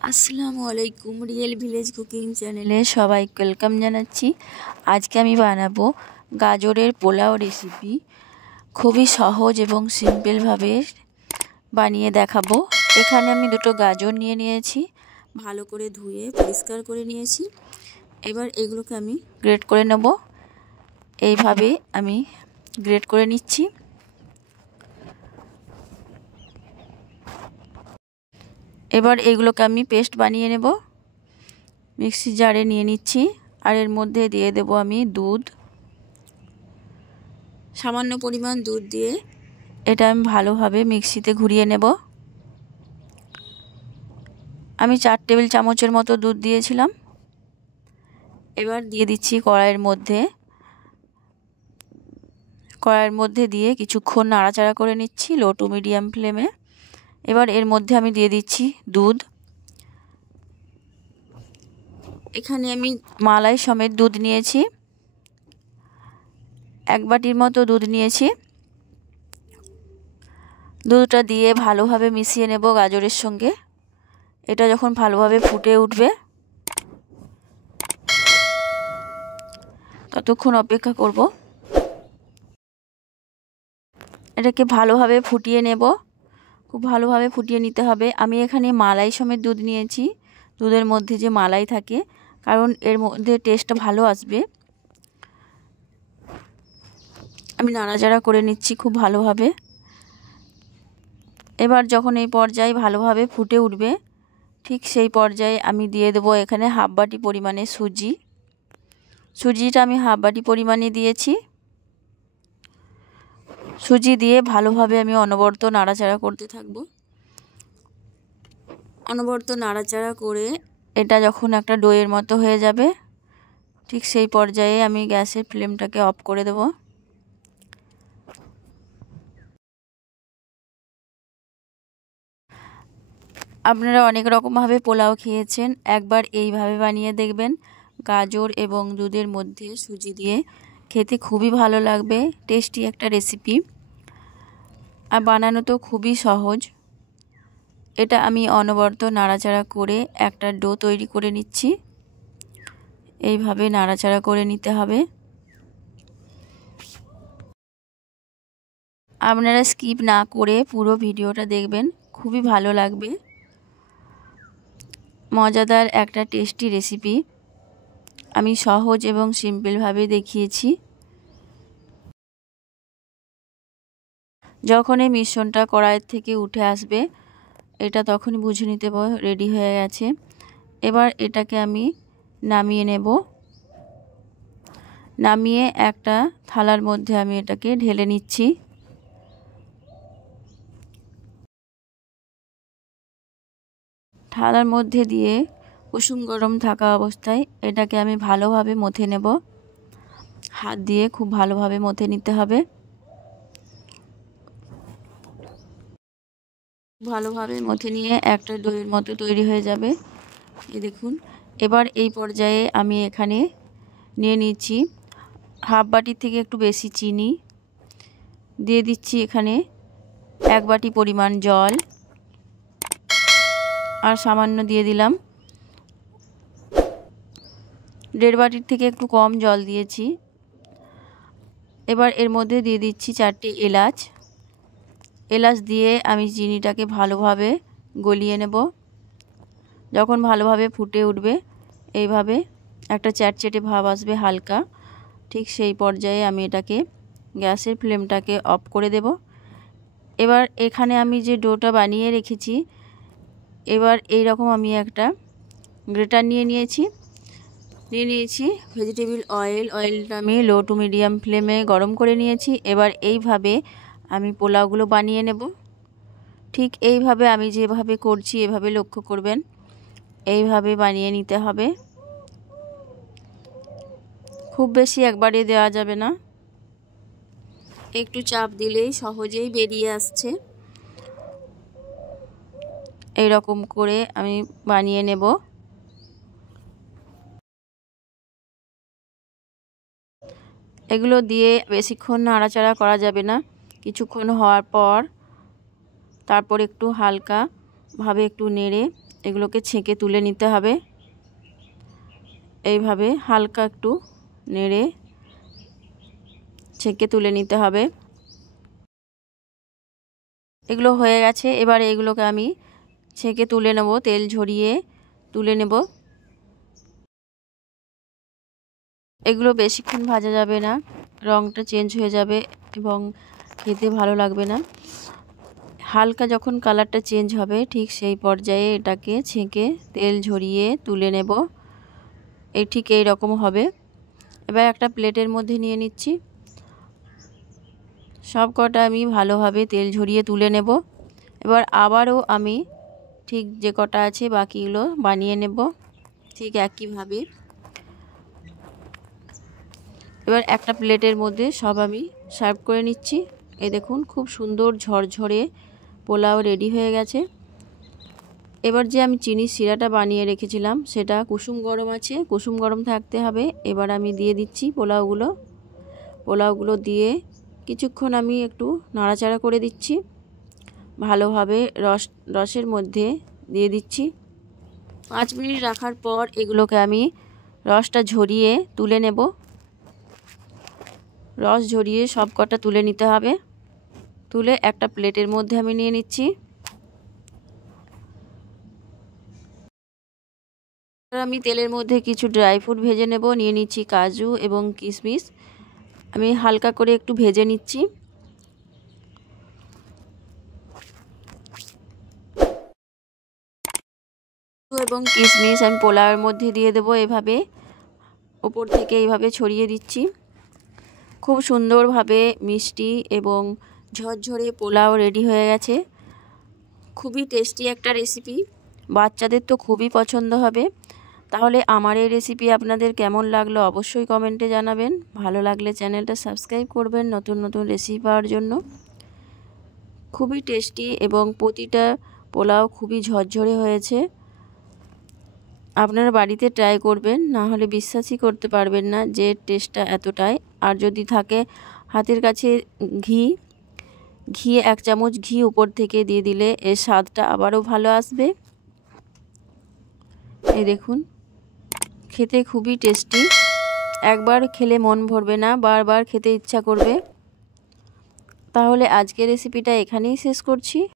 আসসালামু আলাইকুম, real village cooking চ্যানেলে সবাইকে ওয়েলকাম জানাচ্ছি। আজকে আমি বানাবো গাজরের পোলাও রেসিপি। খুবই সহজ এবং সিম্পলভাবে বানিয়ে দেখাবো। এখানে আমি দুটো গাজর নিয়ে নিয়েছি, ভালো করে ধুয়ে পরিষ্কার করে নিয়েছি। এবার এগুলোকে আমি গ্রেট করে নেব। এইভাবে আমি গ্রেট করে নিচ্ছি। এবার এগুলোকে আমি পেস্ট বানিয়ে নেব। মিক্সি জারে নিয়ে নিচ্ছি, আর এর মধ্যে দিয়ে দেব আমি দুধ। সামান্য পরিমাণ দুধ দিয়ে এটা আমি ভালোভাবে মিক্সিতে ঘুরিয়ে নেব। আমি 4 টেবিল চামচের মতো দুধ দিয়েছিলাম। এবার দিয়ে দিচ্ছি কড়াইয়ের মধ্যে দিয়ে কিছুক্ষণ নাড়াচাড়া করে নিচ্ছি লো টু মিডিয়াম ফ্লেমে। এবার এর মধ্যে আমি দিয়ে দিচ্ছি দুধ। এখানে আমি মালাই সমেত দুধ নিয়েছি, 1 বাটির মতো দুধ নিয়েছি। দুধটা দিয়ে ভালোভাবে মিশিয়ে নেব গাজরের সঙ্গে। এটা যখন ভালোভাবে ফুটে উঠবে ততক্ষণ অপেক্ষা করব। এটাকে ভালোভাবে ফুটিয়ে নেব, খুব ভালোভাবে ফুটিয়ে নিতে হবে। আমি এখানে মালাই সমেত দুধ নিয়েছি, দুধের মধ্যে যে মালাই থাকে, কারণ এর মধ্যে টেস্টটা ভালো আসবে। আমি নাড়াচাড়া করে নিচ্ছি খুব ভালোভাবে। এবার যখন এই পর্যায়ে ভালোভাবে ফুটে উঠবে, ঠিক সেই পর্যায়ে আমি দিয়ে দেবো এখানে 1/2 বাটি পরিমাণে সুজি। সুজিটা আমি 1/2 বাটি পরিমাণে দিয়েছি। সুজি দিয়ে ভালোভাবে আমি অনবরত নাড়াচাড়া করতে থাকব। অনবরত নাড়াচাড়া করে এটা যখন একটা ডোয়ের মতো হয়ে যাবে, ঠিক সেই পর্যায়ে আমি গ্যাসের ফ্লেমটাকে অফ করে দেব। আপনারা অনেক রকমভাবে পোলাও খেয়েছেন, একবার এইভাবে বানিয়ে দেখবেন। গাজর এবং দুধের মধ্যে সুজি দিয়ে খেতে খুবই ভালো লাগবে। টেস্টি একটা রেসিপি, আর বানানো তো খুবই সহজ। এটা আমি অনবরত নাড়াচাড়া করে একটা ডো তৈরি করে নিচ্ছি। এইভাবে নাড়াচাড়া করে নিতে হবে। আপনারা স্কিপ না করে পুরো ভিডিওটা দেখবেন, খুবই ভালো লাগবে। মজাদার একটা টেস্টি রেসিপি আমি সহজ এবং সিম্পলভাবে দেখিয়েছি। যখন এই মিশ্রণটা কড়াইয়ের থেকে উঠে আসবে, এটা তখনই বুঝে নিতে হবে রেডি হয়ে গেছে। এবার এটাকে আমি নামিয়ে নেব। নামিয়ে একটা থালার মধ্যে আমি এটাকে ঢেলে নিচ্ছি। থালার মধ্যে দিয়ে কুসুম গরম থাকা অবস্থায় এটাকে আমি ভালোভাবে মথে নেব। হাত দিয়ে খুব ভালোভাবে মথে নিতে হবে। ভালোভাবে মথে নিয়ে একটা দইয়ের মতো তৈরি হয়ে যাবে। এই দেখুন। এবার এই পর্যায়ে আমি এখানে নিয়ে নিচ্ছি 1/2 বাটির থেকে একটু বেশি চিনি। দিয়ে দিচ্ছি এখানে 1 বাটি পরিমাণ জল, আর সামান্য দিয়ে দিলাম 1.5 বাটির থেকে একটু কম জল দিয়েছি। এবার এর মধ্যে দিয়ে দিচ্ছি 4টে এলাচ। এলাচ দিয়ে আমি চিনিটাকে ভালোভাবে গলিয়ে নেব। যখন ভালোভাবে ফুটে উঠবে, এইভাবে একটা চ্যাটচ্যাটে ভাব আসবে হালকা, ঠিক সেই পর্যায়ে আমি এটাকে গ্যাসের ফ্লেমটাকে অফ করে দেব। এবার এখানে আমি যে ডোটা বানিয়ে রেখেছি, এবার এই রকম আমি একটা গ্রেটার নিয়ে নিয়েছি ভেজিটেবল অয়েল। অয়েলটা আমি লো টু মিডিয়াম ফ্লেমে গরম করে নিয়েছি। এবার এইভাবে আমি পোলাওগুলো বানিয়ে নেব। ঠিক এইভাবে আমি যেভাবে করছি এভাবে লক্ষ্য করবেন, এইভাবে বানিয়ে নিতে হবে। খুব বেশি একবারে দেওয়া যাবে না, একটু চাপ দিলেই সহজেই বেরিয়ে আসছে। এই রকম করে আমি বানিয়ে নেব। এগুলো দিয়ে বেশিক্ষণ নাড়াচাড়া করা যাবে না। কিছুক্ষণ হওয়ার পর তারপর একটু হালকাভাবে একটু নেড়ে এগুলোকে ছেঁকে তুলে নিতে হবে। এইভাবে হালকা একটু নেড়ে ছেঁকে তুলে নিতে হবে। এগুলো হয়ে গেছে। এবার এগুলোকে আমি ছেঁকে তুলে নেব, তেল ঝরিয়ে তুলে নেব। এগুলো বেশিক্ষণ ভাজা যাবে না, রঙটা চেঞ্জ হয়ে যাবে এবং খেতে ভালো লাগবে না। হালকা যখন কালারটা চেঞ্জ হবে ঠিক সেই পর্যায়ে এটাকে ছেঁকে তেল ঝরিয়ে তুলে নেব। ঠিক এই রকম হবে। এবার একটা প্লেটের মধ্যে নিয়ে নিচ্ছি। সব কটা আমি ভালোভাবে তেল ঝরিয়ে তুলে নেব। এবার আবারও আমি ঠিক যে কটা আছে বাকিগুলো বানিয়ে নেব ঠিক একইভাবে। এবার একটা প্লেটের মধ্যে সব আমি সার্ভ করে নিচ্ছি। এই দেখুন খুব সুন্দর ঝরঝরে পোলাও রেডি হয়ে গেছে। এবার যে আমি চিনির শিরাটা বানিয়ে রেখেছিলাম সেটা কুসুম গরম আছে, কুসুম গরম থাকতে হবে। এবার আমি দিয়ে দিচ্ছি পোলাওগুলো দিয়ে কিছুক্ষণ আমি একটু নাড়াচাড়া করে দিচ্ছি। ভালোভাবে রসের মধ্যে দিয়ে দিচ্ছি। 5 মিনিট রাখার পর এগুলোকে আমি রসটা ঝরিয়ে তুলে নেব। রস ঝরিয়ে সব কটা তুলে নিতে হবে। তুলে একটা প্লেটের মধ্যে আমি নিয়ে নিচ্ছি। আমি তেলের মধ্যে কিছু ড্রাই ফ্রুট ভেজে নেব। নিয়ে নিচ্ছি কাজু এবং কিশমিশ। আমি হালকা করে একটু ভেজে নিচ্ছি। এবং কিশমিশ আমি পোলাওয়ের মধ্যে দিয়ে দেবো। এভাবে ওপর থেকে এইভাবে ছড়িয়ে দিচ্ছি। খুব সুন্দরভাবে মিষ্টি এবং ঝরঝরে পোলাও রেডি হয়ে গেছে। খুবই টেস্টি একটা রেসিপি, বাচ্চাদের তো খুবই পছন্দ হবে। তাহলে আমার এই রেসিপি আপনাদের কেমন লাগলো অবশ্যই কমেন্টে জানাবেন। ভালো লাগলে চ্যানেলটা সাবস্ক্রাইব করবেন নতুন নতুন রেসিপি পাওয়ার জন্য। খুবই টেস্টি এবং প্রতিটা পোলাও খুবই ঝরঝরে হয়েছে। আপনারা বাড়িতে ট্রাই করবেন, না হলে বিশ্বাসই করতে পারবেন না যে টেস্টটা এতটাই। আর যদি থাকে হাতের কাছে ঘি 1 চামচ ঘি উপর থেকে দিয়ে দিলে এর স্বাদটা আবারও ভালো আসবে। এই দেখুন খেতে খুবই টেস্টি। একবার খেলে মন ভরবে না, বারবার খেতে ইচ্ছা করবে। তাহলে আজকের রেসিপিটা এখানেই শেষ করছি।